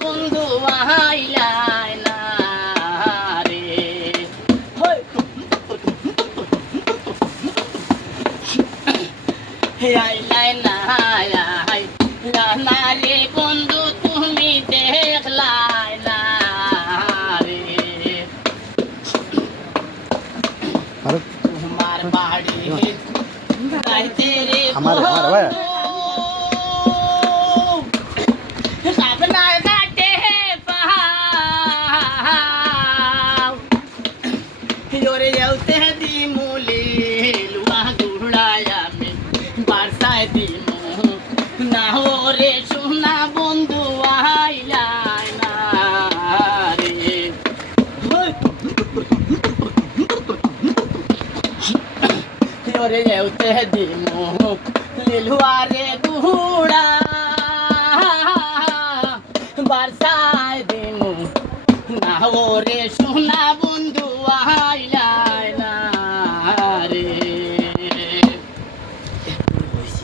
বন্ধু আইলাই না রে আইলাই না না রে বন্ধু তুমি দেখলাই না রে তোমার বাড়ি গাইতে রে আপনার কাটে পাও ওরে যাওতে দি মুলি লুয়া গুড়ায়া মে বারসায় দি না ওরে সোনা বন্ধু আইলাই না রে ওরে যাওতে দি লিলুয়া রে গুড়া বারসায় দিমু না ওরে সোনা বন্ধু